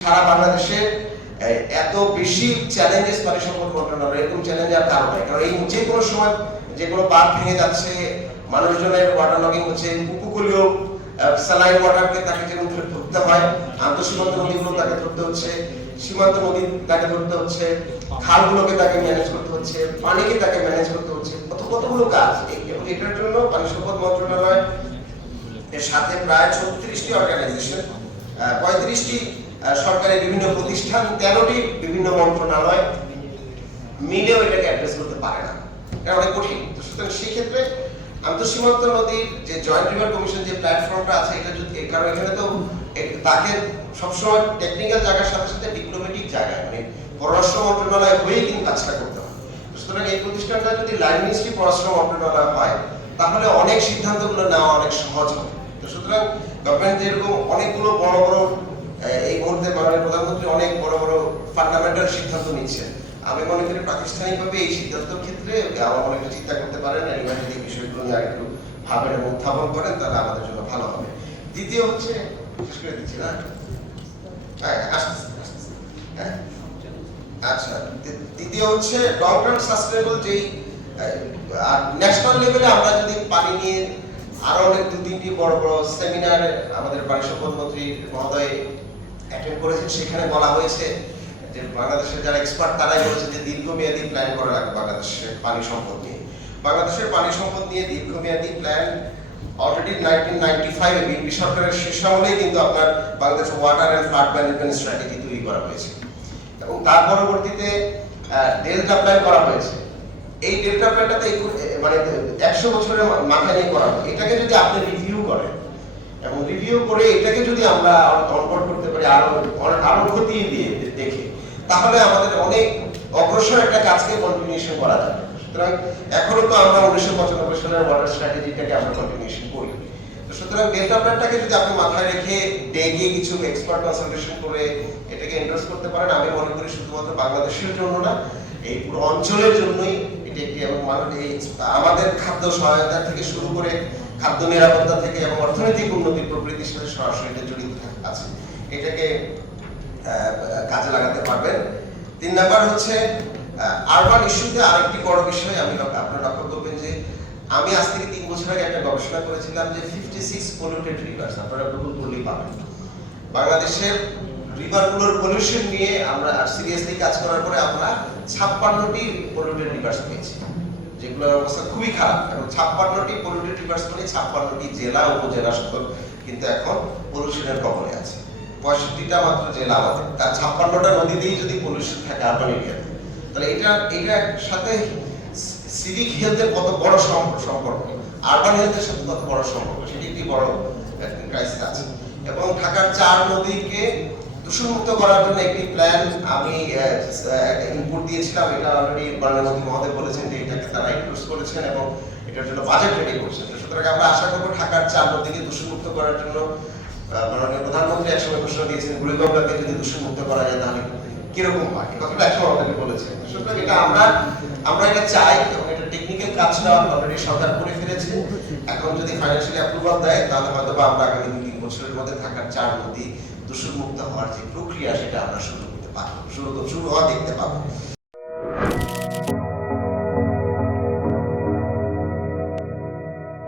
সারা বাংলাদেশে এত বেশি চ্যালেঞ্জেস পানি সম্পদ মন্ত্রণালয় এরকম চ্যালেঞ্জ আর কারণ নাই। কারণ এই যে কোনো সময় যে কোনো বাঁধ ভেঙে যাচ্ছে, মানুষজনের ওয়াটার লগিং হচ্ছে, উপকূলীয় স্যালাইন ওয়াটারকে তাকে যেমন ধরতে হয়, আন্তঃসীমান্ত নদীগুলো তাকে ধরতে হচ্ছে, সীমান্ত নদী তাকে ধরতে হচ্ছে, খালগুলোকে তাকে ম্যানেজ করতে হচ্ছে, পানিকে তাকে ম্যানেজ করতে হচ্ছে, কতগুলো কাজ। এটার জন্য পানি সম্পদ মন্ত্রণালয় এর সাথে প্রায় 36টি অর্গানাইজেশন, 35টি সরকারি বিভিন্ন প্রতিষ্ঠান, 13টি বিভিন্ন মন্ত্রণালয় মিলেও এটাকে অ্যাড্রেস করতে পারে না। এটা অনেক কঠিন। তো সুতরাং সেই ক্ষেত্রে আন্তঃসীমান্ত নদীর যে জয়েন্ট রিভার কমিশন যে প্ল্যাটফর্মটা আছে, এটা যদি কারণ এখানে তো তাকে সবসময় টেকনিক্যাল জায়গার সাথে সাথে ডিপ্লোম্যাটিক জায়গায় মানে পররাষ্ট্র মন্ত্রণালয় হয়েই কিন্তু কাজটা করতে হয়। সুতরাং এই প্রতিষ্ঠানটা যদি লাইন মিনিস্ট্রি পররাষ্ট্র মন্ত্রণালয় হয় তাহলে অনেক সিদ্ধান্তগুলো নেওয়া অনেক সহজ হবে। তো সুতরাং গভর্নমেন্ট যেরকম অনেকগুলো বড় বড় এই মুহূর্তে মাননীয় প্রধানমন্ত্রী অনেক বড় বড় ফান্ডামেন্টাল সিদ্ধান্ত নিচ্ছেন, আমি মনে করি প্রাতিষ্ঠানিকভাবে এই সিদ্ধান্তের ক্ষেত্রে আমার মনে একটু চিন্তা করতে পারেন, এবার যদি এই বিষয়গুলো নিয়ে আরেকটু ভাবেন এবং উত্থাপন করেন তাহলে আমাদের জন্য ভালো হবে। দ্বিতীয় হচ্ছে, শেষ করে দিচ্ছি না, আচ্ছা, দ্বিতীয় হচ্ছে লং টার্ম সাস্টেনেবল যেই ন্যাশনাল লেভেলে আমরা যদি পানি নিয়ে আরো অনেক 2-3টি বড় বড় সেমিনার আমাদের পানি সম্পদ মন্ত্রী মহোদয় অ্যাটেন্ড করেছেন, সেখানে বলা হয়েছে যে বাংলাদেশের যারা এক্সপার্ট তারাই বলেছে যে দীর্ঘমেয়াদী প্ল্যান করা লাগবে বাংলাদেশের পানি সম্পদ নিয়ে। বাংলাদেশের পানি সম্পদ নিয়ে দীর্ঘমেয়াদী প্ল্যান অলরেডি 1995 এ বিএনপি সরকারের শেষ আমলেই কিন্তু আপনার Bangladesh water and flood management strategy তৈরি করা হয়েছে এবং তার পরবর্তীতে ডেল্টা প্ল্যান করা হয়েছে। এই ডেল্টা প্ল্যানটাতে মানে 100 বছরের মাথায় নিয়ে করা হয়। এটাকে যদি আপনি রিভিউ করেন এবং রিভিউ করে এটাকে যদি আমরা কনভার্ট করতে পারি আরো খতিয়ে দিয়ে দেখে, তাহলে আমাদের অনেক অগ্রসর একটা কাজকে কন্টিনিউশন করা যাবে। সুতরাং এখনো তো আমরা 1995 সালের ওয়াটার স্ট্র্যাটেজিটাকে আমরা কন্টিনিউশন করি। তো সুতরাং ডেল্টা প্ল্যানটাকে যদি আপনি মাথায় রেখে ডেকে কিছু এক্সপার্ট কনসালটেশন করে এটাকে এন্ডোর্স করতে পারেন, আমি মনে করি শুধুমাত্র বাংলাদেশের জন্য না, এই পুরো অঞ্চলের জন্যই এটা একটি এবং আমাদের খাদ্য সহায়তা থেকে শুরু করে খাদ্য নিরাপত্তা থেকে এবং অর্থনৈতিক উন্নতির প্রবৃদ্ধির সাথে সরাসরি জড়িত আছে, এটাকে কাজে লাগাতে পারবেন। 3 নাম্বার হচ্ছে আরবান ইস্যুতে আরেকটি বড় বিষয় আমি আপনারা লক্ষ্য করবেন যে আমি আজ থেকে 3 বছর আগে একটা গবেষণা করেছিলাম যে 56 পলিউটেড রিভার্স, আপনারা গুগল করলেই পাবেন। বাংলাদেশের রিভারগুলোর পলিউশন নিয়ে আমরা সিরিয়াসলি কাজ করার পরে আমরা 56টি পলিউটেড রিভার্স পেয়েছি, যেগুলোর অবস্থা খুবই খারাপ এবং 56টি পলিউটেড রিভার্স মানে 56টি জেলা উপজেলা সকল কিন্তু এখন পলিউশনের কবলে আছে। 65টা মাত্র জেলা আমাদের, তার 56টা নদী দিয়েই যদি পলিউশন থাকে আরবান এরিয়াতে, তাহলে এটার সাথে সিভিক হেলথের কত বড় সম্পর্ক, আরবান হেলথের সাথে কত বড় সম্পর্ক, সেটি একটি বড় ক্রাইসিস আছে। এবং ঢাকার 4 নদীকে দূষণমুক্ত করার জন্য একটি প্ল্যান আমি ইনপুট দিয়েছিলাম, এটা অলরেডি প্রধানমন্ত্রী মহোদয় বলেছেন যে এটাকে তারা ইনক্লুড করেছেন এবং এটার জন্য বাজেট রেডি করছেন। সুতরাং আমরা আশা করব ঢাকার 4 নদীকে দূষণমুক্ত করার জন্য মাননীয় প্রধানমন্ত্রী একসময় ঘোষণা দিয়েছেন বুড়িগঙ্গাকে যদি দূষণমুক্ত করা যায় তাহলে কিরকম হয়, এই কথাটা একসময় আমাদেরকে বলেছেন। সুতরাং এটা আমরা এটা চাই এবং এটা টেকনিক্যাল কাজটা অলরেডি সরকার করে ফেলেছে। এখন যদি ফাইন্যান্সিয়ালি অ্যাপ্রুভাল দেয় তাহলে হয়তো বা আমরা আগামী 2-3 বছরের মধ্যে ঢাকার 4 নদী দূষণমুক্ত হওয়ার যে প্রক্রিয়া সেটা আমরা শুরু করতে পারবো, শুরু হওয়া দেখতে পাবো।